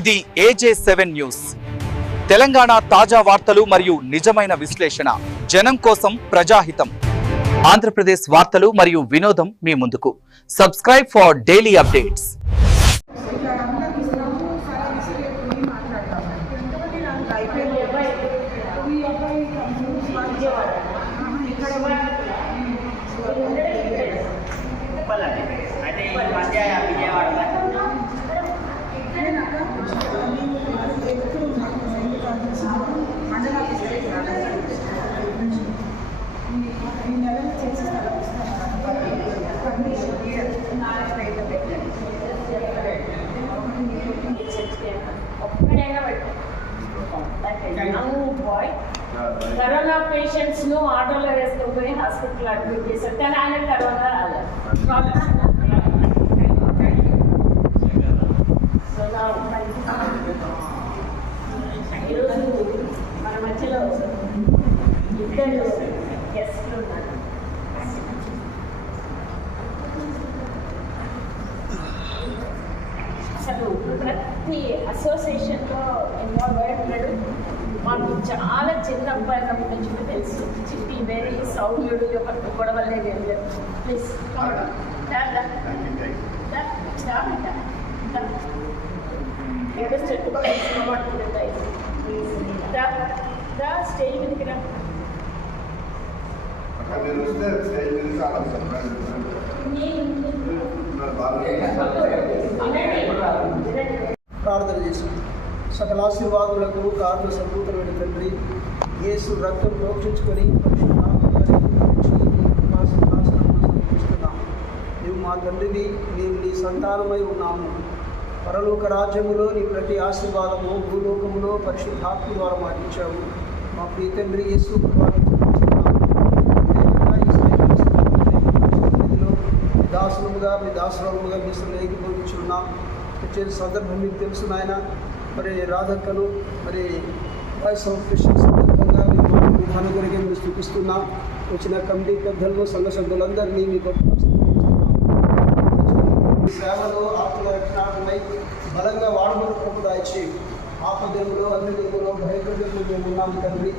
ఇది AJ7 news. Telangana తాజా వార్తలు మరియు నిజమైన విశ్లేషణ. జనం కోసం ప్రజాహితం. ఆంధ్రప్రదేశ్ వార్తలు మరియు వినోదం మీ ముందుకు. Subscribe for daily updates. Corona patients ను ఆటోలో వేసుకుని హాస్పిటల్ అడ్మిట్ చేశారు, కానీ ఆయన కరోనా రాలేదు. ఈరోజు మన మధ్యలో ఇద్దరు గెస్ట్లు ఉన్నారు. అసలు ప్రతి అసోసియేషన్లో ఇన్వాల్వ్ అయి ఉన్నాడు. మాకు చాలా చిన్న అబ్బాయి నుంచి తెలుసు. చిట్టి వెరీ సౌమ్యుడు, ఎవరికి గొడవలే లేదు. ప్లీజ్ స్టేజ్ మీదకి రా. ప్రార్థన చేసి సకల ఆశీర్వాదులకు కారణ సంపూర్ణమైన తండ్రి యేసు రక్తం ప్రోక్షించుకొని నీవు మా తండ్రిని, మేము నీ సంతానమై ఉన్నాము. పరలోక రాజ్యములో నీ ప్రతి ఆశీర్వాదము భూలోకములో పరిశుద్ధాత్మ ద్వారా మాకు ఇచ్చావు. మా ప్రియ తండ్రి యేసు దాసులుగా మీ దాసులుగా మీ సన్నిధికి పంపించున్నాం. వచ్చే సందర్భం మీకు తెలుసు నాయన. మరి రాధక్కను మరి వాయిస్ ఆఫ్ క్రిస్టియన్ సందర్భంగా విధానం కొరకే మేము స్థుతిస్తున్నాం. వచ్చిన కమిటీ పెద్దలను సంఘ సభ్యులందరినీ మీ గొప్ప సేవలో ఆత్మరక్షణార్థమై బలంగా వాడుకుని ప్రభుదాయిచ్చి ఆపదములో అన్నిలో భయపడుతూ మేము ఉన్నాము తండ్రి.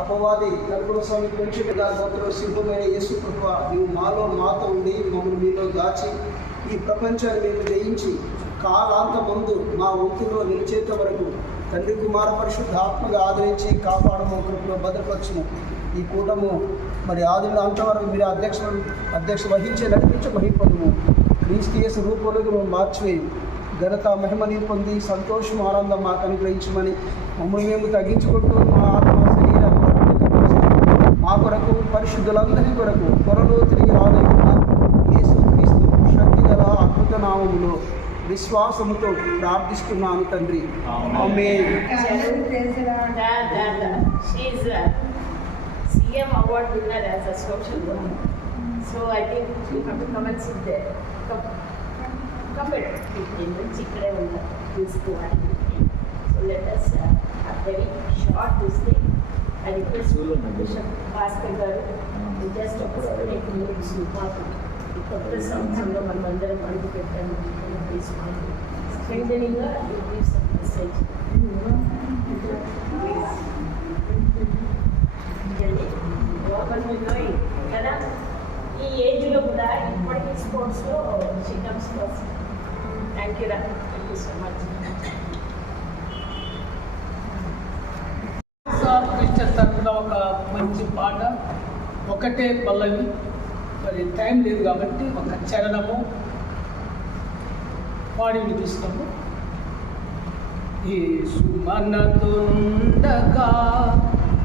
అపవాది నలుగురు స్వామి పెంచుగా గొప్పలో సింహమైన యేసు కృప నీవు మాతో ఉండి మమ్మల్ని మీలో దాచి ఈ ప్రపంచాన్ని మేము జయించి కాలాంత ముందు మా వంతులో నిలిచేంత వరకు తండ్రి కుమార పరిశుద్ధ ఆత్మగా ఆదరించి కాపాడము, కృపలో భద్రపరచము. ఈ కూటము మరి ఆదిలో అంతవరకు మీరు అధ్యక్ష వహించే నడిపించ మహిపడము. క్రీస్తు రూపంలోకి మేము మార్చివేయం. ఘనత మహిమని పొంది సంతోషం ఆనందం మాకు అనుగ్రహించమని మమ్మల్ని మేము తగ్గించుకుంటూ మా ఆత్మ శరీరం మా కొరకు పరిశుద్ధులందరి కొరకు త్వరలో తిరిగి రాలేకుండా యేసు క్రీస్తు శక్తి గల అద్భుత నామములో విశ్వాసముతో ప్రార్థిస్తున్నాను తండ్రి. ఆమేన్. CM award winner as a social worker. So I think you have to come and sit there. Come better. Chikre unna తీసుకోవాలి. So let us have very short this thing. I request Bishop Bhaskar garu just to take minutes మాకు ఈ కొత్త సంవత్సరంలో మనం అందరం అడుగు పెట్టాము. Strengthening the message. కదా ఈ ఏజ్లో కూడా ఇప్పటికీ స్పోర్ట్స్లో she comes first. Thank you రా, thank you so much. Christian తరఫున ఒక మంచి పాట, ఒకటే పల్లవి. మరి టైం లేదు కాబట్టి ఒక చరణము పాడి వినిపిస్తాము. యేసు మనతో ఉండగా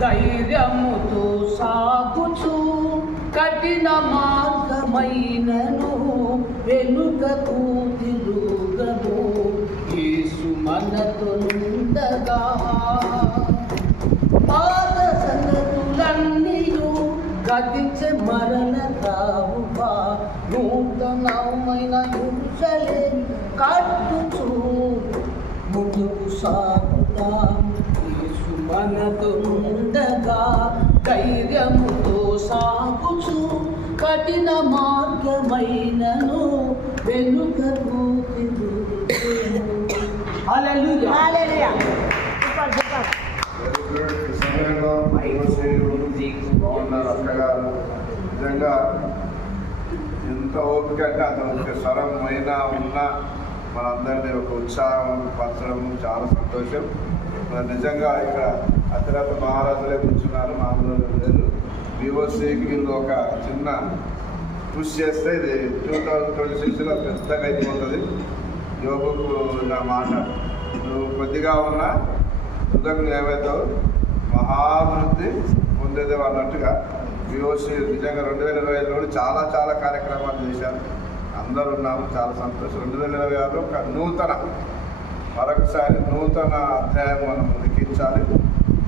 ధైర్యముతో సాగుచు కఠిన మార్గమైనను వెనుకకు తిరుగను. యేసు మనతో ఉండగా పాత సంగతులన్నీయు గతించే మరణ తావుగా నూతనమైన యెరూషలేము కట్టుచు ముందుకు సాగుదాం. యేసు మనతో ఉండగా ధైర్యముతో సాగుచు కఠిన మార్గమైనను వెనుకకు తిరుగును. హల్లెలూయా. హల్లెలూయా. Super super. ఈ సమయంలో బాగున్నారు అక్కగారు. నిజంగా ఎంత ఓపిక అంటే అంత ఓపిక. స్వరం అయినా ఉన్నా మనందరినీ ఒక ఉత్సాహం పరచడం చాలా సంతోషం. నిజంగా ఇక్కడ అతిరథ మహారాజులే కూర్చున్నారు, మామూలు లేరు. వివోసీకి వీళ్ళు ఒక చిన్న పుష్ చేస్తే ఇది 2026లో పెద్దగా అయిపోతుంది. యోగుకు నా మాట, నువ్వు కొద్దిగా ఉన్నా హృదయం ఏమైతే మహాభివృద్ధి పొందేదే అన్నట్టుగా వివోసీ నిజంగా 2025లో చాలా చాలా కార్యక్రమాలు చేశారు. అందరూ ఉన్నాము, చాలా సంతోషం. 2026లో ఒక మరొకసారి నూతన అధ్యాయం మనం లిఖించాలి.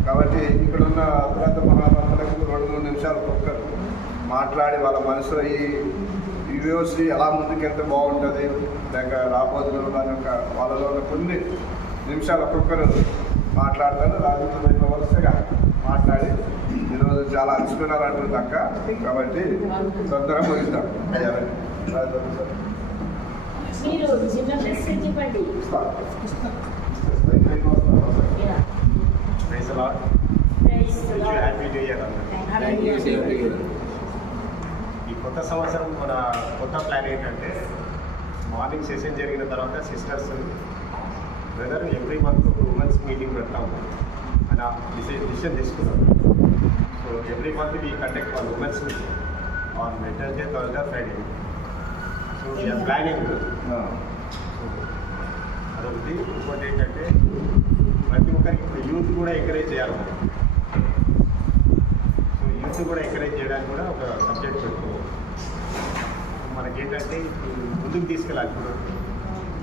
కాబట్టి ఇక్కడున్న అతిరథ మహారాజులకు 2-3 నిమిషాలు ఒక్కొక్కరు మాట్లాడి వాళ్ళ మనసులో ఈ వివోసీ ఎలా ముందుకెళ్తే బాగుంటుంది, లేక రాబోతున్న వాళ్ళలో ఉన్న కొన్ని నిమిషాలు ఒక్కొక్కరు మాట్లాడతారు. రాజకీయ వరుసగా మాట్లాడి ఈరోజు చాలా అలసిపోయినారు అంటుంది అక్క. కాబట్టి తొందరగా ముగిస్తాం. మీరు చిన్న మెసేజ్ ఇవ్వండి. ఈ కొత్త సంవత్సరం మన కొత్త ప్లాన్ ఏంటంటే మార్నింగ్ సెషన్ జరిగిన తర్వాత sisters brother every month women's meeting పెడతాము అని డిసిషన్ తీసుకున్నాం. So every month we conduct one women's meeting on Wednesday, Thursday, Friday. So we are planning. అదొకటి. ఇంకోటి ఏంటంటే ప్రతి ఒక్కరికి ఇప్పుడు యూత్ కూడా ఎంకరేజ్ చేయాలి. సో యూత్ కూడా ఎంకరేజ్ చేయడానికి కూడా ఒక సబ్జెక్ట్ పెట్టుకోవాలి. మనకేంటంటే ఇప్పుడు ముందుకు తీసుకెళ్ళాలి. ఇప్పుడు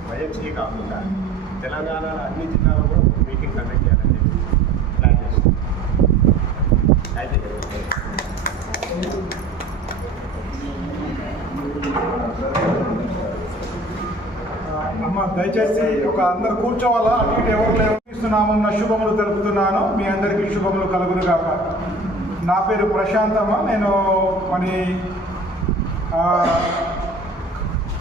వైఎంసీ కాకుండా తెలంగాణ అన్ని జిల్లాలో కూడా మీటింగ్ కండక్ట్ చేయాలని చెప్పి ప్లాన్ చేస్తాం. అయితే అమ్మ దయచేసి ఒక అందరు కూర్చోవాలా, అటు ఇటు ఎవరు లేవస్తున్నామన్న శుభములు తెలుపుతున్నాను. మీ అందరికీ శుభములు కలుగును గాక. నా పేరు ప్రశాంత్ అమ్మ. నేను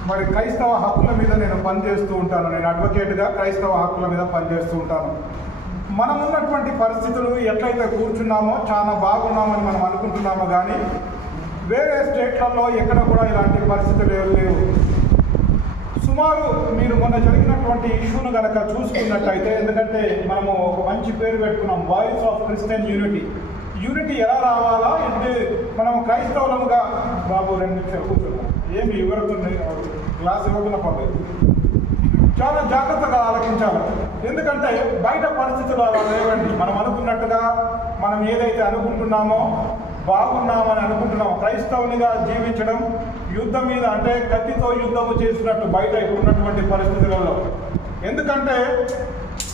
మరి క్రైస్తవ హక్కుల మీద నేను పనిచేస్తూ ఉంటాను. నేను అడ్వకేట్గా క్రైస్తవ హక్కుల మీద పనిచేస్తూ ఉంటాను. మనం ఉన్నటువంటి పరిస్థితులు ఎట్లయితే కూర్చున్నామో చాలా బాగున్నామని మనం అనుకుంటున్నామో కానీ వేరే స్టేట్లలో ఎక్కడ కూడా ఇలాంటి పరిస్థితులు లేవు. సుమారు మీరు మొన్న జరిగినటువంటి ఇష్యూను కనుక చూసుకున్నట్టయితే, ఎందుకంటే మనము ఒక మంచి పేరు పెట్టుకున్నాం, వాయిస్ ఆఫ్ క్రిస్టియన్ యూనిటీ ఎలా రావాలా, అంటే మనం క్రైస్తవులముగా బాబు 2 నిమిషాలు కూర్చున్నాం, ఏమి వివరుతుంది క్లాస్ ఇవ్వకుండా పర్లేదు, చాలా జాగ్రత్తగా ఆలోచించాలి. ఎందుకంటే బయట పరిస్థితులు అలా లేవండి. మనం అనుకున్నట్టుగా మనం ఏదైతే అనుకుంటున్నామో బాగున్నామని అనుకుంటున్నాము. క్రైస్తవునిగా జీవించడం యుద్ధం మీద, అంటే కత్తితో యుద్ధము చేసినట్టు బయట ఇప్పుడున్నటువంటి పరిస్థితులలో. ఎందుకంటే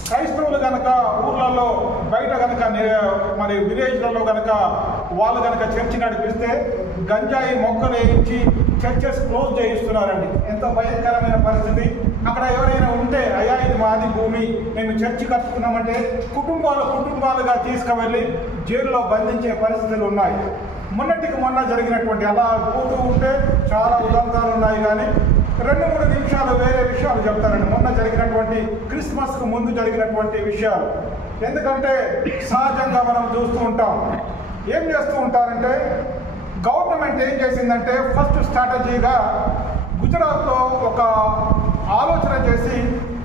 క్రైస్తవులు కనుక ఊర్లలో బయట కనుక మరి విలేజ్లలో కనుక వాళ్ళు కనుక చర్చి నడిపిస్తే గంజాయి మొక్కలు వేయించి చర్చెస్ క్లోజ్ చేయిస్తున్నారండి. ఎంత భయంకరమైన పరిస్థితి. అక్కడ ఎవరైనా ఉంటే అయ్యా ఇది మాది భూమి, మేము చర్చి కట్టుకున్నామంటే కుటుంబాలుగా తీసుకువెళ్ళి జైల్లో బంధించే పరిస్థితులు ఉన్నాయి. మొన్నటికి మొన్న జరిగినటువంటి అలా పోతూ ఉంటే చాలా ఉదంతాలు ఉన్నాయి. కానీ 2-3 నిమిషాలు వేరే విషయాలు చెప్తారండి. మొన్న జరిగినటువంటి క్రిస్మస్కు ముందు జరిగినటువంటి విషయాలు. ఎందుకంటే సహజంగా మనం చూస్తూ ఉంటాం, ఏం చేస్తూ ఉంటారంటే గవర్నమెంట్ ఏం చేసిందంటే ఫస్ట్ స్ట్రాటజీగా గుజరాత్లో ఒక ఆలోచన చేసి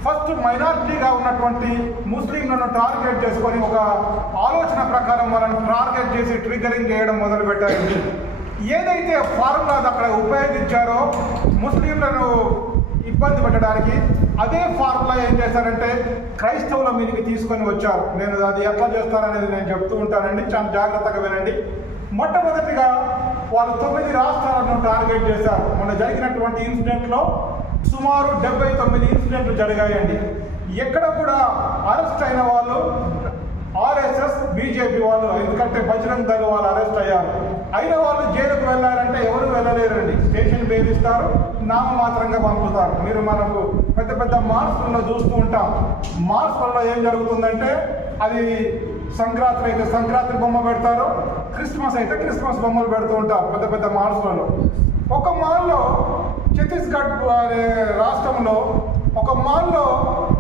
ఫస్ట్ మైనారిటీగా ఉన్నటువంటి ముస్లింలను టార్గెట్ చేసుకొని ఒక ఆలోచన ప్రకారం వాళ్ళని టార్గెట్ చేసి ట్రిగరింగ్ చేయడం మొదలుపెట్టారు. ఏదైతే ఫార్ములా అక్కడ ఉపయోగించారో ముస్లింలను ఇబ్బంది పెట్టడానికి, అదే ఫార్ములా ఏం చేశారంటే క్రైస్తవుల మీదకి తీసుకొని వచ్చారు. నేను అది ఎట్లా చేస్తారనేది నేను చెప్తూ ఉంటానండి, చాలా జాగ్రత్తగా వినండి. మొట్టమొదటిగా వాళ్ళు 9 రాష్ట్రాలను టార్గెట్ చేశారు. మొన్న జరిగినటువంటి ఇన్సిడెంట్లో సుమారు 79 ఇన్సిడెంట్లు జరిగాయండి. ఎక్కడ కూడా అరెస్ట్ అయిన వాళ్ళు ఆర్ఎస్ఎస్ బీజేపీ వాళ్ళు, ఎందుకంటే బజరంగ్ దళ్ వాళ్ళు అరెస్ట్ అయ్యారు. అయిన వాళ్ళు జైలుకు వెళ్ళారంటే ఎవరు వెళ్ళలేరండి. స్టేషన్ బెయిల్ ఇస్తారు, నామమాత్రంగా పంపుతారు. మీరు మనకు పెద్ద పెద్ద మార్స్లలో చూస్తూ ఉంటాం. మార్స్లలో ఏం జరుగుతుందంటే అది సంక్రాంతి అయితే సంక్రాంతి బొమ్మ పెడతారు, క్రిస్మస్ అయితే క్రిస్మస్ బొమ్మలు పెడుతూ ఉంటారు పెద్ద పెద్ద మార్స్లలో. ఒక మాల్లో ఛత్తీస్గఢ్ అనే రాష్ట్రంలో ఒక మాల్లో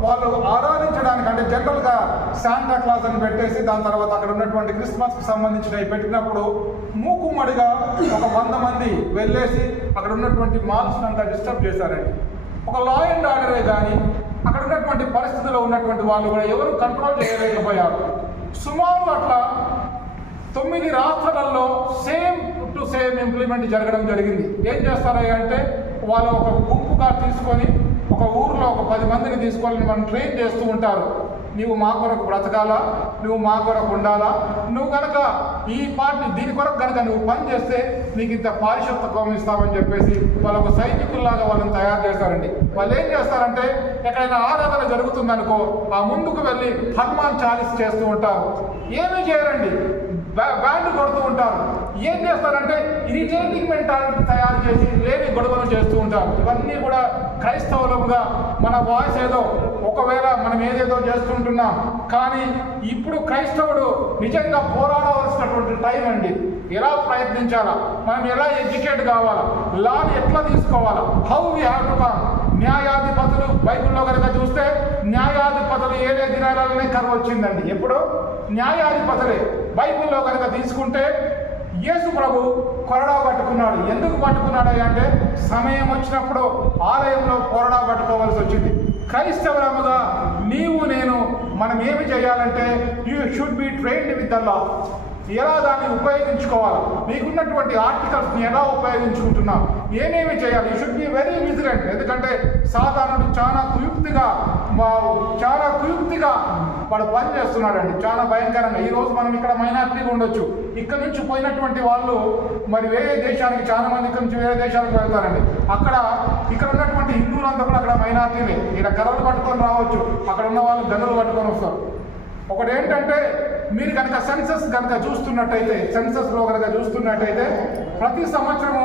వాళ్ళు ఆరాధించడానికి అంటే జనరల్గా శాంటా క్లాస్ అని పెట్టేసి దాని తర్వాత అక్కడ ఉన్నటువంటి క్రిస్మస్కి సంబంధించినవి పెట్టినప్పుడు మూకుమ్మడిగా ఒక 100 మంది వెళ్ళేసి అక్కడ ఉన్నటువంటి మాల్స్ అంతా డిస్టర్బ్ చేశారండి. ఒక లా అండ్ ఆర్డరే కానీ అక్కడ ఉన్నటువంటి పరిస్థితుల్లో ఉన్నటువంటి వాళ్ళు కూడా ఎవరు కంట్రోల్ చేయలేకపోయారు. సుమారు అట్లా 9 రాష్ట్రాలలో సేమ్ టు సేమ్ ఇంప్లిమెంట్ జరగడం జరిగింది. ఏం చేస్తారో అంటే వాళ్ళు ఒక గుంపుగా తీసుకొని ఒక ఊర్లో ఒక 10 మందిని తీసుకొని మనం ట్రైన్ చేస్తూ ఉంటారు. నువ్వు మా కొరకు బ్రతకాలా, నువ్వు మా కొరకు ఉండాలా, నువ్వు కనుక ఈ పార్టీ దీని కొరకు కనుక నువ్వు పని చేస్తే నీకు ఇంత పారిశుద్ధం ఇస్తామని చెప్పేసి వాళ్ళు ఒక సైనికుల్లాగా వాళ్ళని తయారు చేస్తారండి. వాళ్ళు ఏం చేస్తారంటే ఎక్కడైనా ఆరాధన జరుగుతుందనుకో ఆ ముందుకు వెళ్ళి హనుమాన్ చాలీస్ చేస్తూ ఉంటారు. ఏమీ చేయరండి, బ్యాండ్ కొడుతూ ఉంటారు. ఏం చేస్తారంటే ఇరిటేటింగ్ మెంటాలిటీ తయారు చేసి లేని గొడవలు చేస్తూ ఉంటారు. ఇవన్నీ కూడా క్రైస్తవులుగా మన వాయిస్ ఏదో ఒకవేళ మనం ఏదేదో చేస్తుంటున్నాం, కానీ ఇప్పుడు క్రైస్తవుడు నిజంగా పోరాడవలసినటువంటి టైం అండి. ఎలా ప్రయత్నించాలా, మనం ఎలా ఎడ్యుకేట్ కావాలా, లాని ఎట్లా తీసుకోవాలా, how we have to come. న్యాయాధిపతులు బైబిల్లో కనుక చూస్తే న్యాయాధిపతులు 7 దినాలనే కరువు వచ్చిందండి. ఎప్పుడు న్యాయాధిపతులే. బైబిల్లో కనుక తీసుకుంటే యేసు ప్రభు కొరడా పట్టుకున్నాడు. ఎందుకు పట్టుకున్నాడు అంటే సమయం వచ్చినప్పుడు ఆలయంలో కొరడా పట్టుకోవాల్సి వచ్చింది. క్రైస్తవులముగా నీవు నేను మనం ఏమి చేయాలంటే you should be trained with the law. ఎలా దాన్ని ఉపయోగించుకోవాలి, మీకున్నటువంటి ఆర్టికల్స్ని ఎలా ఉపయోగించుకుంటున్నాం, ఏమేమి చేయాలి. You should be very vigilant. ఎందుకంటే సాధారణుడు చాలా కుయుక్తిగా వాడు పని చేస్తున్నాడండి, చాలా భయంకరంగా. ఈరోజు మనం ఇక్కడ మైనారిటీగా ఉండొచ్చు, ఇక్కడ నుంచి పోయినటువంటి వాళ్ళు మరి వేరే దేశానికి చాలా మంది ఇక్కడ నుంచి వేరే దేశాలకు వెళ్తారండి. ఇక్కడ ఉన్నటువంటి హిందువులంతా కూడా అక్కడ మైనారిటీనే. ఇక్కడ కర్రలు పట్టుకొని రావచ్చు, అక్కడ ఉన్న వాళ్ళు గన్నులు పట్టుకొని వస్తారు. ఒకటి ఏంటంటే మీరు కనుక సెన్సస్ కనుక చూస్తున్నట్టయితే, సెన్సస్లో కనుక చూస్తున్నట్టయితే ప్రతి సంవత్సరము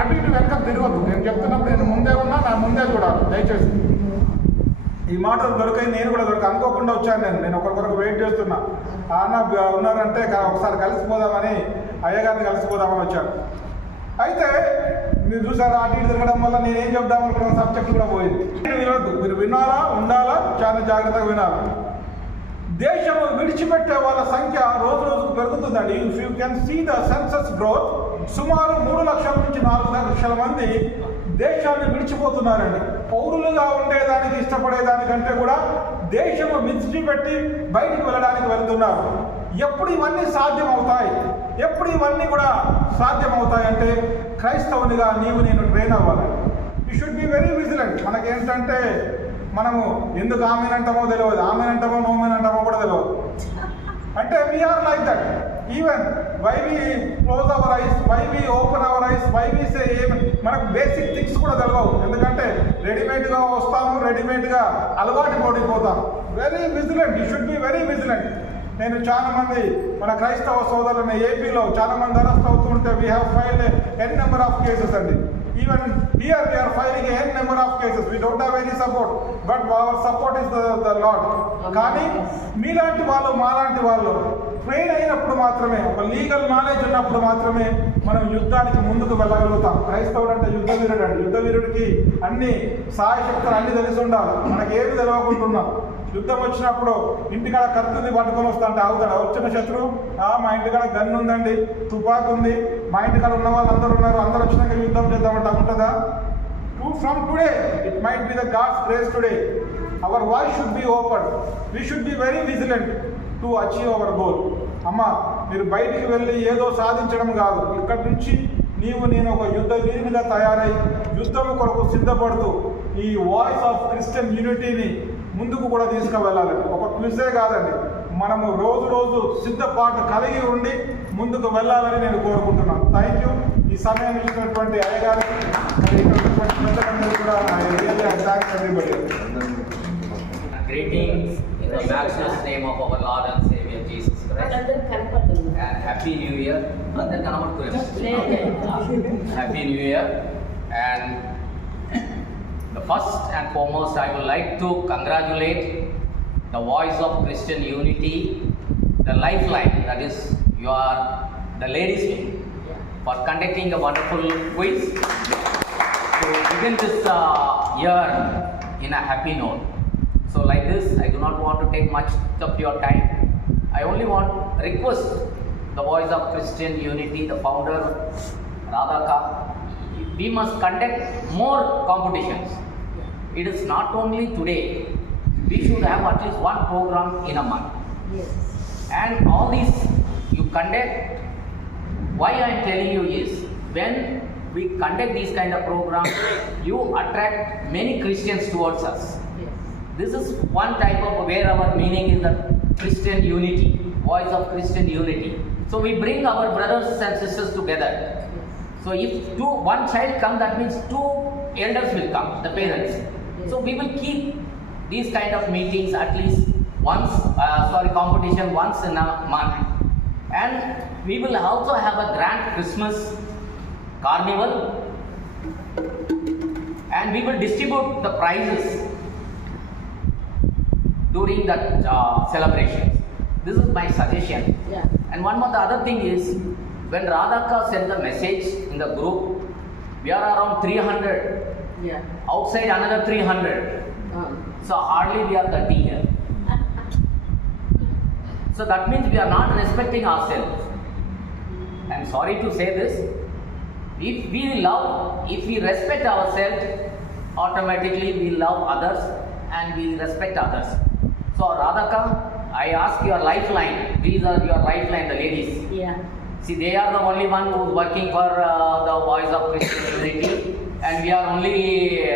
అటు ఇటు వెనక తిరగద్దు. నేను చెప్తున్నప్పుడు నేను ముందే ఉన్నా, నా ముందే చూడాలి దయచేసి. ఈ మాటలు దొరికాయి, నేను కూడా అనుకోకుండా వచ్చాను. నేను ఒకరికొరకు వెయిట్ చేస్తున్నా. అన్న ఉన్నారంటే ఒకసారి కలిసిపోదామని, అయ్యగారిని కలిసిపోదామని వచ్చాను. అయితే మీరు చూసారా అటు ఇటు తిరగడం వల్ల నేనేం చెప్దామనుకున్న సబ్జెక్ట్ కూడా పోయింది. వినొద్దు, మీరు వినాలా, ఉండాలా, చాలా జాగ్రత్తగా వినాలా. దేశం విడిచిపెట్టే వాళ్ళ సంఖ్య రోజు రోజుకు పెరుగుతుందండి. If you can see the census growth, సుమారు 3 లక్షల నుంచి 4 లక్షల మంది దేశాన్ని విడిచిపోతున్నారండి. పౌరులుగా ఉండేదానికి ఇష్టపడేదానికంటే కూడా దేశము విడిచిపెట్టి బయటికి వెళ్ళడానికి వెళ్తున్నారు. ఎప్పుడు ఇవన్నీ సాధ్యమవుతాయి, ఎప్పుడు ఇవన్నీ కూడా సాధ్యమవుతాయి అంటే క్రైస్తవునిగా నీవు నేను ట్రైన్ అవ్వాలి. You should be very vigilant. మనకేంటంటే మనము ఎందుకు ఆమెనంటామో తెలియదు, ఆమెనంటామో నోమెనంటామో కూడా తెలియదు. అంటే we are like that. Even why we close our eyes, why we open our eyes, why we say మనకు బేసిక్ థింగ్స్ కూడా తెలియవు. ఎందుకంటే రెడీమేడ్గా వస్తాము, రెడీమేడ్గా అలవాటు పడిపోతాం. Very vigilant, you should be very vigilant. నేను చాలా మంది మన క్రైస్తవ సోదరులను ఏపీలో చాలా మంది అరెస్ట్ అవుతుంటే we have filed an number of cases అండి. Even here we are filing a number of cases. We don't have any support, but our support is the Lord. కానీ మీలాంటి వాళ్ళు మాలాంటి వాళ్ళు ట్రైన్ అయినప్పుడు మాత్రమే, ఒక లీగల్ నాలెడ్జ్ ఉన్నప్పుడు మాత్రమే మనం యుద్ధానికి ముందుకు వెళ్ళగలుగుతాం. క్రైస్తవుడు అంటే యుద్ధ వీరుడు అండి. యుద్ధ వీరుడికి అన్ని సాయశక్తులు అన్ని తెలిసి ఉండాలి. మనకి ఏమి తెలియకుంటున్నాం. యుద్ధం వచ్చినప్పుడు ఇంటికాడ కత్తుంది పట్టుకొని వస్తా అంటే ఆగుతాడు. వచ్చిన శత్రువు మా ఇంటికాడ గన్ ఉందండి, తుపాకు ఉంది, మా ఇంటికాడ ఉన్న వాళ్ళు అందరూ ఉన్నారు, అందరూ వచ్చినాక యుద్ధం చేద్దామంటే ఉంటుందా? From today, it might be the God's grace today. Our voice should be open. We should be very vigilant to achieve our goal. అమ్మా మీరు బయటికి వెళ్ళి ఏదో సాధించడం కాదు, ఇక్కడి నుంచి నీవు నేను ఒక యుద్ధ వీరునిగా తయారై యుద్ధం కొరకు సిద్ధపడుతూ ఈ వాయిస్ ఆఫ్ క్రిస్టియన్ యూనిటీని ముందుకు కూడా తీసుకువెళ్ళాలి. ఒక క్విజే కాదండి, మనము రోజు రోజు సిద్ధపాటు కలిగి ఉండి ముందుకు వెళ్ళాలని నేను కోరుకుంటున్నాను. Thank you. ఈ సమయం ఇచ్చినటువంటి అయ్యగారికి పెద్దలందరూ కూడా thanks everybody. Greetings in the matchless name of our Lord and Savior Jesus Christ. And Happy New Year. Happy New Year. And the first and foremost, I would like to congratulate the Voice of Christian Unity, the Lifeline, that is the ladies wing, for conducting a wonderful quiz to begin this year in a happy note. So like this, I do not want to take much of your time. I only want request the Voice of Christian Unity, the founder Radhaka. We must conduct more competitions. It is not only today. We should have at least one program in a month. Yes. And all these you conduct. Why I am telling you is, when we conduct these kind of programs, you attract many Christians towards us. Yes. This is one type of where our meaning is the Christian unity, Voice of Christian Unity. So we bring our brothers and sisters together. So if one child comes, that means 2 elders will come, the parents. Yes. So we will keep these kind of meetings at least competition once in a month. And we will also have a grand Christmas carnival, and we will distribute the prizes during that celebration. This is my suggestion. Yeah. And one more, the other thing is, when Radhaka sent the message in the group, we are around 300. Yeah. Outside another 300. So hardly we are 30 here. So that means we are not respecting ourselves. I am sorry to say this. If we respect ourselves, automatically we love others and we respect others. So Radhaka, I ask your lifeline. These are your lifeline, the ladies. Yeah. See, they are the only one who is working for the Voice of Christian Unity, and we are only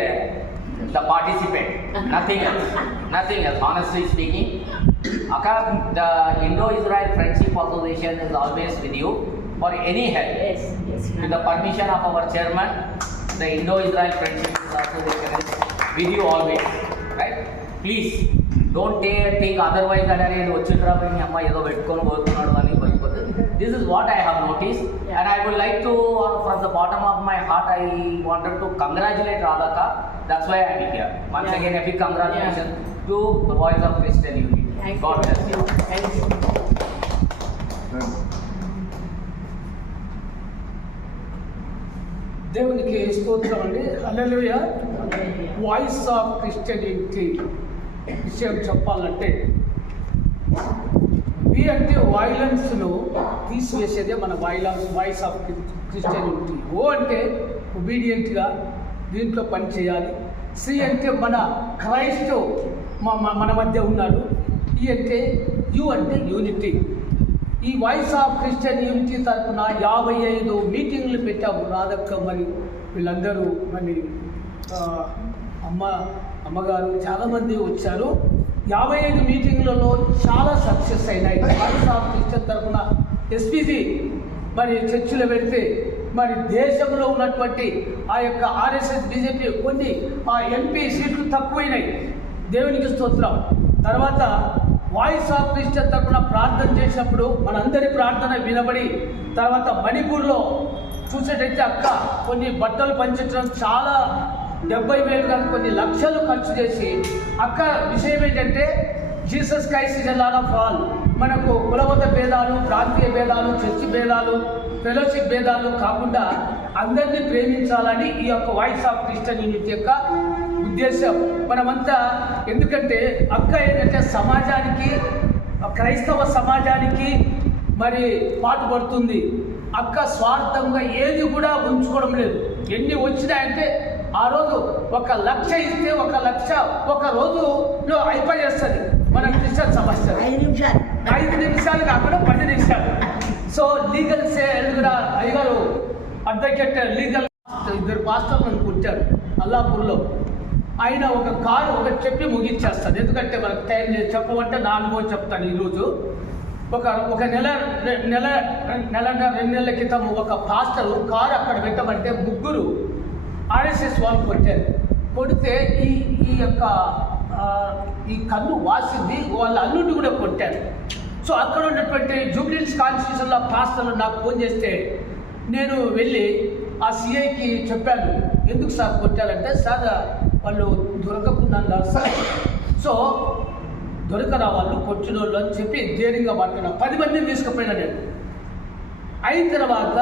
the participant. Nothing else. Nothing else. Honestly speaking, Akka, the Indo-Israel Friendship Association is always with you for any help. Yes. Yes. With the permission of our chairman, the Indo-Israel Friendship Association is with you always. Right? Please don't think otherwise that this is what I have noticed, and I would like to, from the bottom of my heart, I wanted to congratulate Radhaka. That's why I am here. Once again, a big congratulations to the Voice of Christian Unity. Thank God bless you. Thank you. దేవునికి స్తోత్రం అండి. హల్లెలూయా. Voice of Christian unity విషయం చెప్పాలంటే, వి అంటే వైలెన్స్ను తీసివేసేదే మన voice of Christian unity. ఓ అంటే ఒబీడియంట్గా దీంట్లో పని చేయాలి. సి అంటే మన క్రైస్తు మన మధ్య ఉన్నాడు. ఈ అంటే యు అంటే యూనిటీ. ఈ వాయిస్ ఆఫ్ క్రిస్టియన్ యూనిటీ తరఫున 55 మీటింగ్లు పెట్టాము. రాధక్క మరి వీళ్ళందరూ మరి అమ్మగారు చాలామంది వచ్చారు. 55 మీటింగ్లలో చాలా సక్సెస్ అయినాయి. వాయిస్ ఆఫ్ క్రిస్టియన్ తరఫున ఎస్పీజీ మరి చర్చిలో పెడితే మరి దేశంలో ఉన్నటువంటి ఆ యొక్క ఆర్ఎస్ఎస్ బీజేపీ కొన్ని ఎంపీ సీట్లు తక్కువైనాయి. దేవునికి స్తోత్రం. తర్వాత వాయిస్ ఆఫ్ క్రిస్టియన్ తరఫున ప్రార్థన చేసినప్పుడు మనందరి ప్రార్థన వినబడి, తర్వాత మణిపూర్లో చూసేటైతే అక్క కొన్ని బట్టలు పంచడం చాలా 70,000 కాదు కొన్ని లక్షలు ఖర్చు చేసి, అక్క విషయం ఏంటంటే Jesus Christ is a lord of all. మనకు కులమత భేదాలు, ప్రాంతీయ భేదాలు, చర్చి భేదాలు, ఫెలోషిప్ భేదాలు కాకుండా అందరినీ ప్రేమించాలని ఈ యొక్క వాయిస్ ఆఫ్ క్రిస్టియన్ యూనిటీ యొక్క ఉద్దేశం. మనమంతా ఎందుకంటే అక్క ఏంటంటే సమాజానికి, క్రైస్తవ సమాజానికి మరి పాటుపడుతుంది. అక్క స్వార్థంగా ఏది కూడా ఉంచుకోవడం లేదు. ఎన్ని వచ్చినాయంటే ఆ రోజు 1 లక్ష ఇస్తే 1 లక్ష ఒక రోజులో అయిపోయేస్తుంది మన క్రిస్టియన్ సమస్య. 5 నిమిషాలు కాకుండా 10 నిమిషాలు. సో లీగల్ కూడా అయ్యగారు అడ్వకేట్ లీగల్ 2 పాస్టర్లను పుట్టారు అల్లాపూర్లో. ఆయన ఒక కారు ఒకటి చెప్పి ముగించేస్తాడు, ఎందుకంటే మనకు టైం లేదు. చెప్పమంటే 4 చెప్తాను. ఈరోజు ఒక నెల 2 నెలల క్రితం ఒక పాస్టర్ కారు అక్కడ పెట్టమంటే 3 ఆర్ఎస్ఎస్ వాళ్ళు కొట్టారు. కొడితే ఈ యొక్క ఈ కన్ను వాసింది, వాళ్ళ అల్లుడిని కూడా కొట్టారు. సో అక్కడ ఉన్నటువంటి జూబ్లీహిల్స్ కాన్స్టిట్యూషన్లో పాస్టర్లు నాకు ఫోన్ చేస్తే నేను వెళ్ళి ఆ సిఐకి చెప్పాను, ఎందుకు సార్ కొట్టారంటే, సార్ వాళ్ళు దొరకకుండా సార్, సో దొరకరా వాళ్ళు కొట్టిన వాళ్ళు అని చెప్పి ధైర్యంగా మాట్లాడినా. 10 మందిని తీసుకుపోయినా నేను. అయిన తర్వాత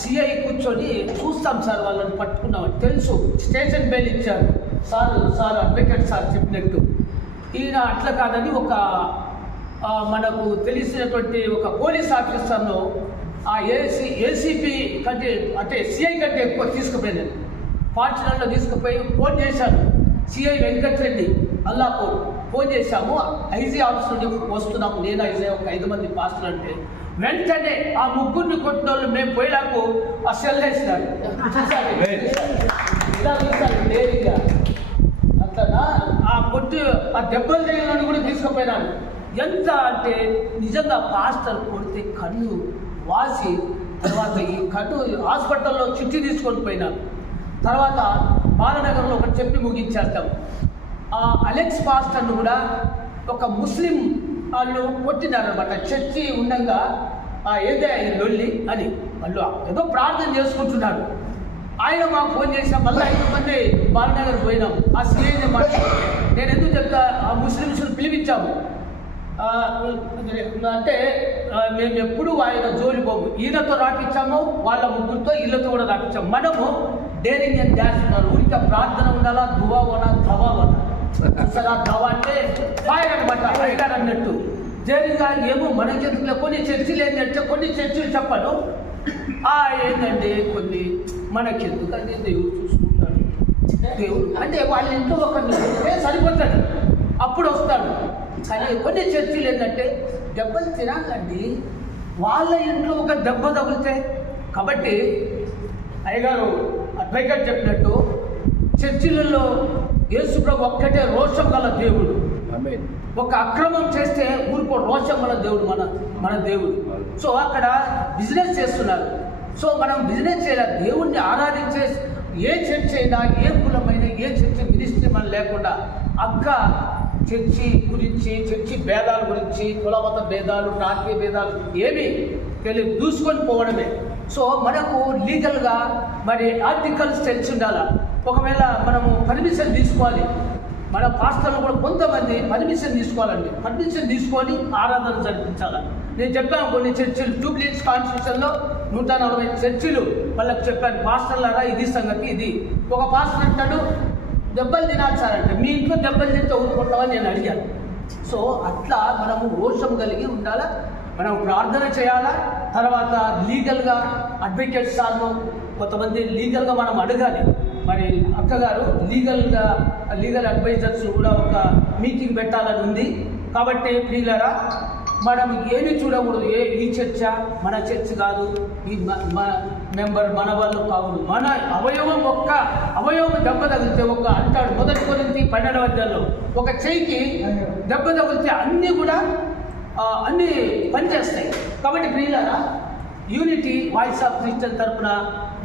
సిఐ కూర్చొని చూస్తాం సార్ వాళ్ళని పట్టుకున్నామని తెలుసు. స్టేషన్ బెయిల్ ఇచ్చారు. సార్ అడ్వకేట్ సార్ చెప్పినట్టు ఈయన అట్లా కాదని ఒక మనకు తెలిసినటువంటి ఒక పోలీస్ ఆఫీసర్ను ఆ ఏసీపీ కంటే అంటే సిఐ కంటే ఎక్కువ తీసుకుపోయాను. ఫార్చునర్లో తీసుకుపోయి ఫోన్ చేశాను. సిఐ వెంకటరెడ్డి అల్లాపూర్ ఫోన్ చేశాము, ఐజీ ఆఫీస్ నుండి వస్తున్నాము, నేను ఐజీ ఒక 5 మంది పాస్టర్ అంటే వెంటనే ఆ ముగ్గురిని కొట్టిన వాళ్ళు మేము పోయేలాకు ఆ సెల్ వేసినాడు. ఇలా చూసాను నేరుగా అట్లా ఆ కొట్టి ఆ దెబ్బలు తగిలినని కూడా తీసుకుపోయినాడు. ఎంత అంటే నిజంగా పాస్టర్ కొడితే కన్ను వాసి తర్వాత ఈ కన్ను హాస్పిటల్లో చిట్టి తీసుకొని పోయినాను. తర్వాత బాలనగర్లో ఒకటి చెప్పి ముగించేస్తాం. ఆ అలెక్స్ పాస్టర్ను కూడా ఒక ముస్లిం వాళ్ళు కొట్టినారనమాట. చర్చి ఉండగా ఏదే లొల్లి అని వాళ్ళు ఏదో ప్రార్థన చేసుకుంటున్నారు. ఆయన మాకు ఫోన్ చేసాం, మళ్ళీ 5 మంది బాలనగర్ పోయినాం. ఆ సీఐని నేను ఎందుకు చెప్తా, ఆ ముస్లిమ్స్ని పిలిపించాము. అంటే మేము ఎప్పుడు ఆయన జోలి పోము, ఈయనతో రాపించాము, వాళ్ళ ముగ్గురితో వీళ్ళతో కూడా రాపించాము. మనము డేరింగ్ అండ్ డాష్ ఉన్నారు. ఊరిక ప్రార్థన ఉండాలా, దువావనా దవావనా చూసారా. దవ అంటే ఫైర్ అనమాట, ఫైర్ అన్నట్టు. డేరింగ్గా ఏమో మనకెందుకు కొన్ని చర్చిలు ఏంటంటే కొన్ని చర్చిలు చెప్పను ఏంటంటే కొన్ని మనకెందుకంటే దేవుడు చూసుకుంటాడు, దేవుడు అంటే వాళ్ళ ఇంట్లో ఒకరిని సరిపోతాడు, అప్పుడు వస్తాడు. కానీ కొన్ని చర్చిలు ఏంటంటే దెబ్బలు తినాలండి, వాళ్ళ ఇంట్లో ఒక దెబ్బ తగిలితే. కాబట్టి అయ్యగారు అడ్వకేట్ చెప్పినట్టు చర్చిలలో యేసుప్రభు ఒక్కటే రోషం గల దేవుడు. ఒక అక్రమం చేస్తే ఊరికో రోషం గల దేవుడు మన దేవుడు. సో అక్కడ బిజినెస్ చేస్తున్నారు. సో మనం బిజినెస్ చేయాలి, దేవుణ్ణి ఆరాధించే ఏ చర్చ్ అయినా, ఏ కులమైనా, ఏ చర్చి మినిస్ట్రీ మనం లేకుండా చర్చి గురించి, చర్చి భేదాల గురించి, కులమత భేదాలు, రాజకీయ భేదాలు ఏమి తెలియదు, దూసుకొని పోవడమే. సో మనకు లీగల్గా మరి ఆర్టికల్స్ తెలిసి ఉండాలి. ఒకవేళ మనము పర్మిషన్ తీసుకోవాలి, మన పాస్టర్లు కూడా కొంతమంది పర్మిషన్ తీసుకోవాలండి. పర్మిషన్ తీసుకొని ఆరాధన జరిపించాలి. నేను చెప్పాను కొన్ని చర్చిలు జూబ్లీహిల్స్ కాన్స్టిట్యూషన్లో 140 చర్చిలు వాళ్ళకి చెప్పాను, పాస్టర్లారా ఇది సంగతి ఇది. ఒక పాస్టర్ అంటాడు దెబ్బలు తినాలి సార్ అంటే, మీ ఇంట్లో దెబ్బలు తింటే ఊరుకుంటామని నేను అడిగాను. సో అట్లా మనము రోషం కలిగి ఉండాలా, మనం ప్రార్థన చేయాలా. తర్వాత లీగల్గా అడ్వకేట్ సార్ను కొంతమంది లీగల్గా మనం అడగాలి. మరి అక్కగారు లీగల్ అడ్వైజర్స్ కూడా ఒక మీటింగ్ పెట్టాలని ఉంది. కాబట్టి ప్రియులారా మనం ఏమి చూడకూడదు, ఈ చర్చ మన చర్చ కాదు, ఈ మెంబర్ మన వాళ్ళు కాదు. మన ఒక్క అవయవం దెబ్బ తగిలితే అంటాడు 1 కొరింథీ 12వ అధ్యాయంలో, ఒక చెయ్యికి దెబ్బ తగిలితే అన్నీ పనిచేస్తాయి. కాబట్టి ప్రియులారా యూనిటీ వాయిస్ ఆఫ్ క్రిస్టియన్ తరఫున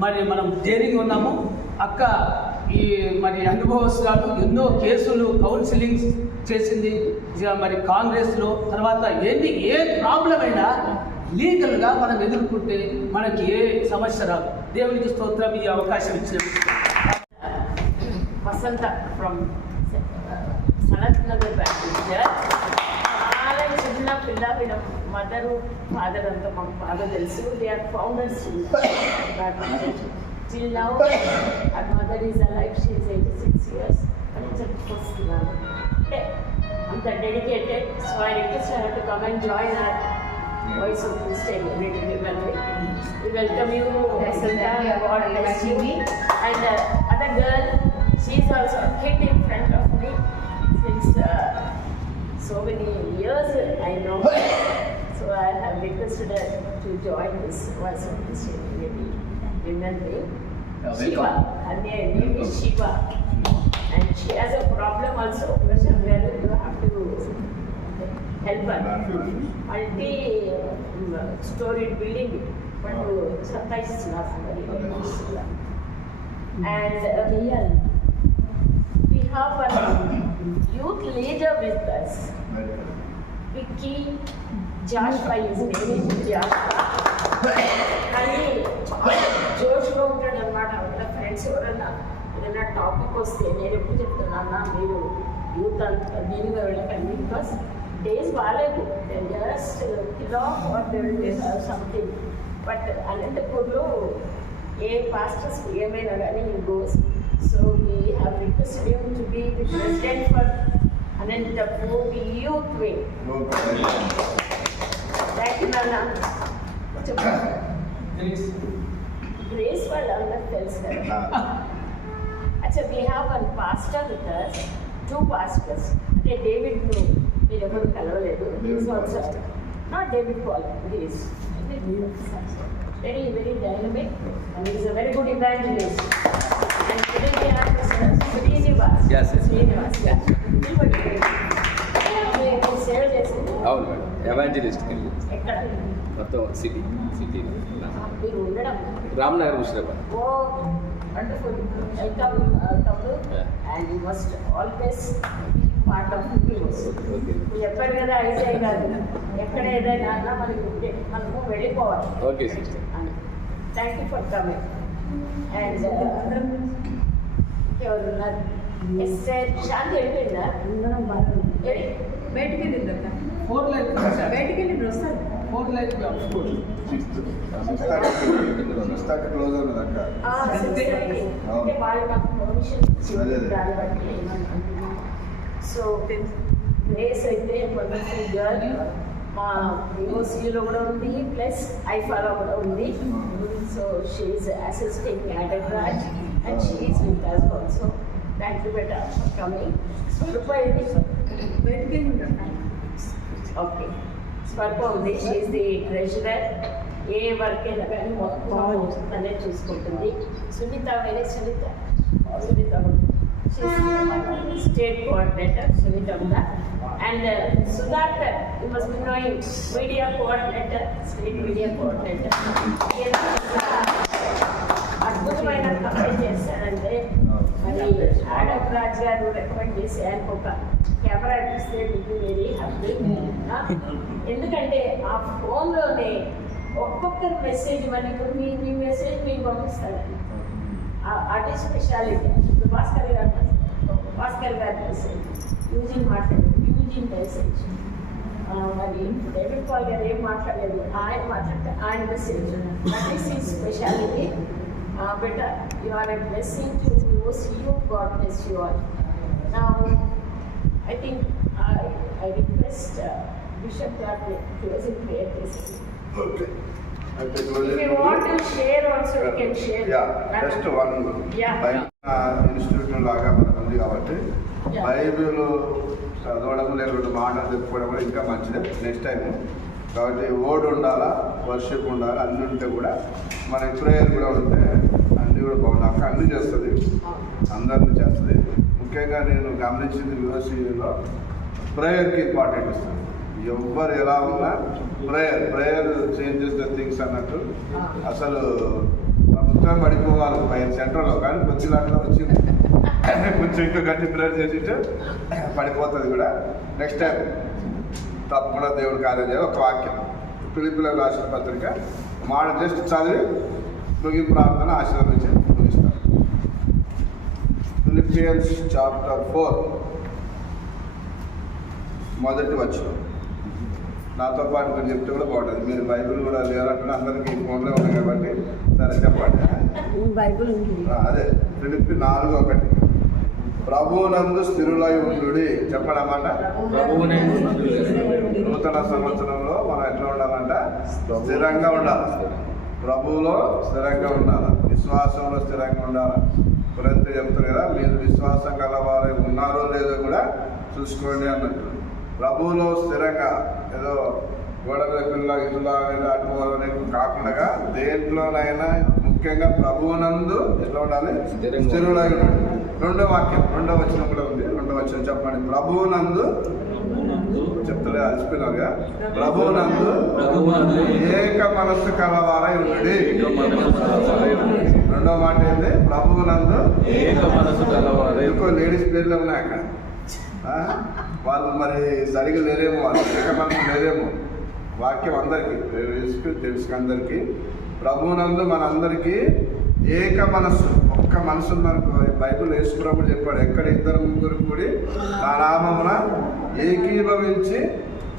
మరి మనం డేరింగ్ ఉన్నాము. అక్క ఈ మరి అనుభవస్తురాలు, ఎన్నో కేసులు కౌన్సిలింగ్ చేసింది మరి కాంగ్రెస్లో. తర్వాత ఏ ప్రాబ్లం అయినా లీగల్గా మనం ఎదుర్కొంటే మనకి ఏ సమస్య రాదు. దేవునికి స్తోత్రం, ఈ అవకాశం ఇచ్చిన Vasantha from Sanath Nagar Baptist church. చాలా చిన్న పిల్ల, వీళ్ళ మదరు ఫాదర్ అంతా మాకు బాగా తెలుసు. They are founders till now. Her mother is alive, she is 86 years and church-వస్తున్నాను. అంటే అంత dedicated. So I request her to come and join our Voice of Christian Unity. We welcome you, Vasanta. God bless you. And other girl, she is also a kid in front of me since so many years I know her. So I have requested her to join this Voice of Christian Unity. Remember Shiva, her name is Shiva, and she has a problem also. Where you have to help her. Multi-storied building, but sometimes it's not very good. And we have a youth leader with us, Vicky Joshua. His name is Joshua. కానీ జోష్లో ఉంటాడు అనమాట. వాళ్ళ friends ఎవరన్నా ఏదైనా topic వస్తే నేను ఎప్పుడు చెప్తున్నా, మీరు యూత్ అంతా దీనిగా వెళ్ళకండి, బికాస్ డేస్ బాగాలేదు. Just kilo something. బట్ అనంతపూర్లో ఏ పాస్టర్స్ ఏమైనా కానీ goes So we have requested him to be the president for Anantapur Youth Wing. Thank you, Nana. Grace వాళ్ళందరూ తెలుసు కదా. Actually, we have one pastor with us, 2 pastors. అంటే David మీరు ఎవరు కలవలేదు. He is also not David Paul. He is very, very dynamic and he is a very good evangelist. And today we have Srinivas. Yes, yes. Srinivas, yeah. మీరు సేవ చేసింది అవును madam, evangelist ఎక్కడ? మొత్తం సిటీ మీరు ఉండడం Ramnagar Musheerabad. Oh wonderful. Welcome తమ్ముడు. And you must always part of peoples. చెప్పారు కదా ఐజే కాదు, ఎక్కడ ఏదైనా అన్నా మనము వెళ్ళిపోవాలి. Okay sister. Thank you for coming. And ఎవరున్నారు? ఎస్ఆర్ శాంతి వెళ్ళిపోయిందా? బయటికి వెళ్ళిందా? 4 లైఫ్ బయటికి వెళ్ళి వస్తారు. 4 లైఫ్ స్కూల్. క్లోజ్ ఉన్నది అక్క. అంటే వాళ్ళు నాకు పర్మిషన్ దాన్ని బట్టి సో ప్లేస్ అయితే వండర్ఫుల్ గర్ల్. మా యూనివర్సిటీలో కూడా ఉంది, ప్లస్ ఐఫాలో కూడా ఉంది. So she's assisting undergrad and she's with us also. Thank you better for coming. Swaroopa ఇది బయటికి ఓకే. స్వరూప ఉంది, షీఈస్ ది ట్రెజరర్. ఏ వర్క్ అయినా కానీ మొత్తం తనే చూసుకుంటుంది. సునీత వేరే సునీత స్టేట్ కోఆర్డినేటర్ సునీత కూడా. And Sudhakar, you must be knowing, media coordinator, state media coordinator. అద్భుతమైన కంప్లైంట్ చేశారంటే మరి ఆడప్ రాజ్ గారు రికమెండ్ చేసి ఆయనకు ఒక కెమెరా ఇస్తే మీకు వెరీ హ్యాపీ. ఎందుకంటే ఆ ఫోన్లోనే ఒక్కొక్కరు మెసేజ్ మరి ఇప్పుడు మీ మెసేజ్ మీకు పంపిస్తారండి. అది speciality. Bhaskar garu message Eugene మాట్లాడారు, యూజిన్ మెసేజ్. మరి డేవిడ్ పాల్ గారు ఏం మాట్లాడలేదు, ఆయన మాట్లాడితే ఆయన message. This is speciality. Better you are a blessing to use you. God bless you all. Now I think I request bishop garu closing prayer చేసి. Okay. If you want to share also, you can share. Just one institute లాగా మనకు ఉంది కాబట్టి Bible చదవడం లేకుంటే మాటలు చెప్పుకోవడం కూడా ఇంకా మంచిదే నెక్స్ట్ టైం. కాబట్టి ఓడ్ ఉండాలా, వర్షిప్ ఉండాలా, అన్నీ ఉంటే కూడా మనకి ప్రేయర్ కూడా ఉంటే అన్నీ కూడా బాగుంటాయి. అక్క అన్నీ చేస్తుంది, అందరినీ చేస్తుంది. ముఖ్యంగా నేను గమనించింది యూనివర్సిటీలో ప్రేయర్కి ఇంపార్టెంట్ ఇస్తాను. ఎవ్వరు ఎలా ఉన్నా ప్రేయర్ చేంజెస్ ద థింగ్స్ అన్నట్టు. అసలు ప్రభుత్వం పడిపోవాలి పైన సెంటర్లో, కానీ కొద్దిలాట్లో వచ్చింది కొంచెం ఇంకా గట్టి ప్రేయర్ చేసింటే పడిపోతుంది కూడా. నెక్స్ట్ టైం తప్పకుండా దేవుడు కార్యం చేయాలి. ఒక వాక్యం ఫిలిప్పీలకు రాసిన పత్రిక మాట జస్ట్ చదివి ముగింపు ప్రార్థన ఆశీర్వదించి ముగిస్తాను. ఫిలిపియన్స్ చాప్టర్ 4 మొదటి వచనం. నాతో పాటు మీరు చెప్తే కూడా బాగుంటుంది. మీరు బైబిల్ కూడా లేదంటే అందరికీ ఫోన్లో ఉన్నాయి కాబట్టి సరే చెప్పండి. బైబిల్ అదే ఫిలిప్పి 4:1. ప్రభువునందు స్థిరులై ఉండుడి. చెప్పండి అన్నమాట. నూతన సంవత్సరంలో మనం ఎట్లా ఉండాలంట? స్థిరంగా ఉండాలి. ప్రభువులో స్థిరంగా ఉండాలి, విశ్వాసంలో స్థిరంగా ఉండాలి. కొరింథీ చెప్తారు కదా, మీరు విశ్వాసం గలవారై ఉన్నారో లేదో కూడా చూసుకోండి అన్నట్టు. ప్రభువులో స్థిరంగా ఏదో గోడ మీద పిల్ల ఇటులాగా అటువాలని కాకుండా దేంట్లోనైనా ముఖ్యంగా ప్రభువునందు ఎట్లా ఉండాలి? స్థిరులై ఉండాలి. రెండో వాక్యం, రెండో వచనం కూడా ఉంది. రెండో వచనం చెప్పండి. ప్రభువునందు చెప్తలే అలసిపోయినారుగా. ప్రభువునందు ఏక మనస్సు కలవారై ఉండి. రెండో మాట ఏంటి? ప్రభువునందు ఏక మనస్సు కలవారై. ఇంకో లేడీస్ పేర్లు ఉన్నాయి అక్కడ. వాళ్ళు మరి సరిగా లేరేమో, వాళ్ళు ఏక మనసు లేరేమో. వాక్యం అందరికీ తెలుసు అందరికీ. ప్రభువునందు మనందరికీ ఏక మనస్సు, ఒక్క మనసు ఉందనుకో. బైబిల్ యేసుప్రభువు చెప్పాడు, ఎక్కడ 2-3 కూడి నా నామమున ఏకీభవించి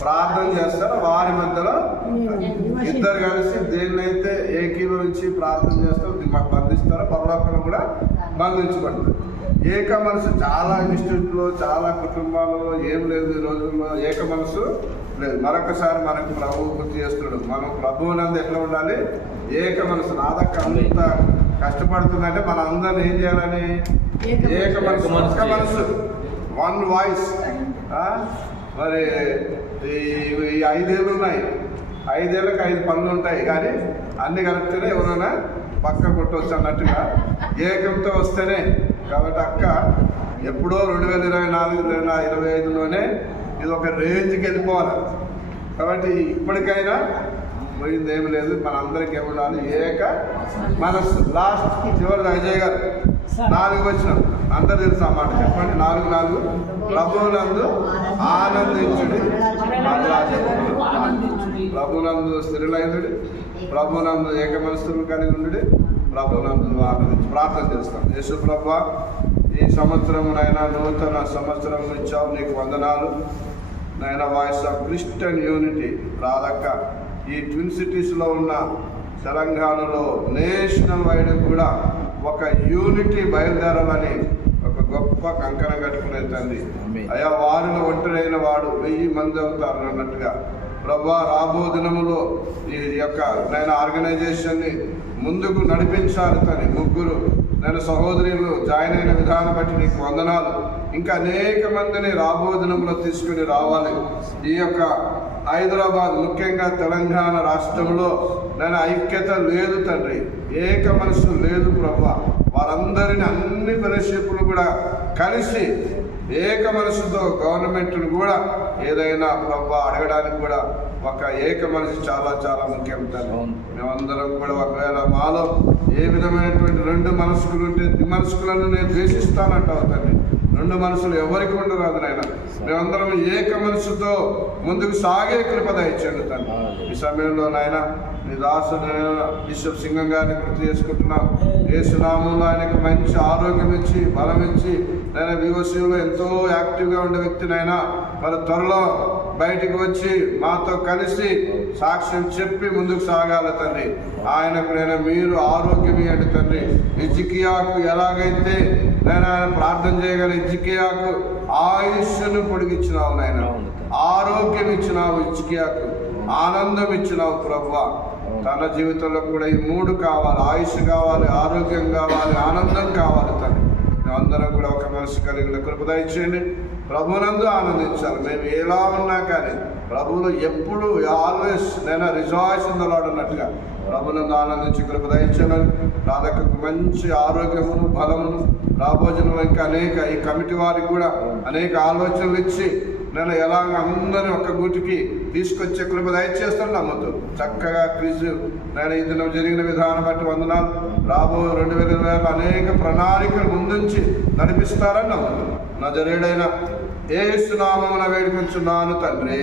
ప్రార్థన చేస్తారు వారి మధ్యలో 2 కలిసి దేన్నైతే ఏకీభవించి ప్రార్థన చేస్తారో మాకు బంధిస్తారో పరలోకంలో కూడా బంధించబడుతుంది. ఏక మనసు చాలా ఇన్స్టిట్యూట్లో చాలా కుటుంబాలలో ఏం లేదు ఈ రోజుల్లో, ఏక మనసు లేదు. మరొకసారి మనకు ప్రభువు గుర్తు చేస్తున్నాడు, మనం ప్రభువునందు ఎట్లా ఉండాలి, ఏక మనసు. నాదక్క అంత కష్టపడుతుందంటే మన అందరిని ఏం చేయాలని, ఏక మనసు, ఒక్క మనసు, వన్ వాయిస్. మరి ఈ 5 ఏళ్ళు ఉన్నాయి, 5 ఏళ్ళకి 5 పనులు ఉంటాయి, కానీ అన్ని కలిపితేనే ఎవరైనా పక్క కొట్టవచ్చు అన్నట్టుగా ఏకంతో వస్తేనే. కాబట్టి అక్క ఎప్పుడో 2024-2025లోనే ఇది ఒక రేంజ్కి వెళ్ళిపోవాలి. కాబట్టి ఇప్పటికైనా పోయింది ఏమి లేదు, మన అందరికీ ఏముండాలి, ఏక మనస్సు. లాస్ట్ చివరి అజయ్ గారు 4 వచ్చినాం, అందరు తెలుసు అన్నమాట, చెప్పండి. 4 ప్రభువునందు ఆనందించుడి, ప్రభునందు స్థిరులైనడి, ప్రభునందు ఏక మనస్సులు కలిగి ఉండి, ప్రభునందు ఆనందించి ప్రార్థన చేస్తాం. యేసు ప్రభువా, ఈ సంవత్సరమునైనా నూతన సంవత్సరం ఇచ్చావు, నీకు వందనాలు నైనా. వాయిస్ ఆఫ్ క్రిస్టియన్ యూనిటీ రాదక్క ఈ ట్విన్ సిటీస్లో ఉన్న తెలంగాణలో నేషనల్ వైడ్ కూడా ఒక యూనిటీ బయలుదేరాలని ఒక గొప్ప కంకణం కట్టుకునే తండ్రి అయ్యా. వారిలో ఒంటరైన వాడు 1000 మంది అవుతారు అన్నట్టుగా ప్రభా, రాబో దినములో ఈ యొక్క నేను ఆర్గనైజేషన్ని ముందుకు నడిపించాలి తని. 3 నేను సహోదరులు జాయిన్ అయిన విధానం బట్టి నీకు వందనాలు. ఇంకా అనేక మందిని రాబో దినంలో తీసుకుని రావాలి. ఈ యొక్క హైదరాబాద్, ముఖ్యంగా తెలంగాణ రాష్ట్రంలో నేను ఐక్యత లేదు తండ్రి, ఏక మనసు లేదు ప్రభా. వారందరిని అన్ని ఫెలోషిప్లు కూడా కలిసి ఏక మనసుతో గవర్నమెంట్ను కూడా ఏదైనా ప్రభా అడగడానికి కూడా ఒక ఏక మనసు చాలా చాలా ముఖ్యం తండ్రి. మేమందరం కూడా ఒకవేళ మాలో ఏ విధమైనటువంటి 2 మనసుకులు ఉంటే ద్విమనస్కులను నేను ద్వేషిస్తానంటావు తండ్రి. 2 మనసులు ఎవరికి ఉండరాదు నాయన. మేమందరం ఏక మనసుతో ముందుకు సాగే కృప దయచేయండి తండ్రి. ఈ సమయంలో నాయన నీ దాసుడు బిషప్ సింగం గారిని గుర్తు చేసుకుంటున్నాం. యేసునామంలో ఆయనకు మంచి ఆరోగ్యం ఇచ్చి బలం ఇచ్చి, నేను VOCలో ఎంతో యాక్టివ్గా ఉండే వ్యక్తినైనా మరి త్వరలో బయటికి వచ్చి మాతో కలిసి సాక్ష్యం చెప్పి ముందుకు సాగాలి తండ్రి. ఆయనకు నేను మీరు ఆరోగ్యం ఇవ్వండి తండ్రి. హిజ్కియాకు ఎలాగైతే నేను ఆయన ప్రార్థన చేయగల హిజ్కియాకు ఆయుష్ను పొడిగించినావు నాయన, ఆరోగ్యం ఇచ్చినావు హిజ్కియాకు, ఆనందం ఇచ్చినావు ప్రభువా. తన జీవితంలో కూడా ఈ 3 కావాలి, ఆయుష్ కావాలి, ఆరోగ్యం కావాలి, ఆనందం కావాలి తండ్రి. మేమందరం కూడా ఒక మనసు కలిగిన కృప దయచేయండి. ప్రభునందు ఆనందించాలి. మేము ఎలా ఉన్నా కానీ ప్రభువులు ఎప్పుడు ఆల్వేస్ నేను రిజాయిస్ ఇన్ ద లార్డ్ అన్నట్టుగా ప్రభునందు ఆనందించి కృప దయచేయాలని, రాధకు మంచి ఆరోగ్యమును బలమును, రాబోజనంలో ఇంకా అనేక ఈ కమిటీ వారికి కూడా అనేక ఆలోచనలు ఇచ్చి నేను ఎలాగ అందరినీ ఒక్క గూటికి తీసుకొచ్చే కృప దయచేస్తాను నమ్మద్దు. చక్కగా క్విజ్ నేను ఈ దినం జరిగిన విధానం బట్టి వందనాలు. రాబో 2020 అనేక ప్రణాళికలు ముందుంచి నడిపిస్తారని నమ్మద్దు. నజరేయుడైన యేసు నామమున వేడుకొంచున్నాను తండ్రి,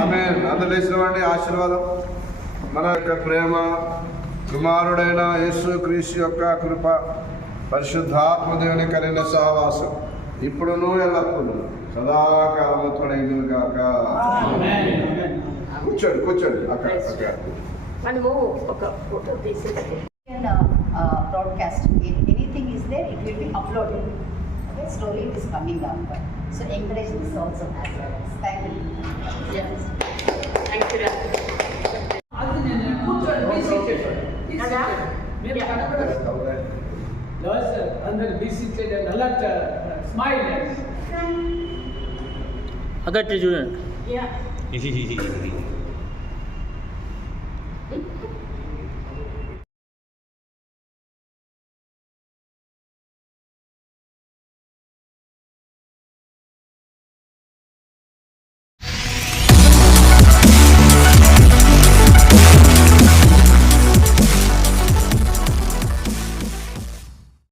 ఆమేన్. అందరూ లేచినవాడి ఆశీర్వాదం. మన యొక్క ప్రేమ, కుమారుడైన యేసు క్రీస్తు యొక్క కృప, పరిశుద్ధాత్మ దేవుని కలిగిన సహవాసం ఇప్పుడును ఎల్లప్పుడూ సదాకాలము తోడైండును గాక. కూర్చోండి అక్క. మనము ఒక ఫోటో తీసేసి broadcasting. If anything is there, it will be uploaded. Okay, slowly it is coming up. So encourage this also as well. Thank you. Yes. Thank you. అది నేను కూర్చోండి, బీసీ కదా? అందరు బీసీ చేయండి, అలా స్మైల్. అగట్టి చూడండి. Yeah.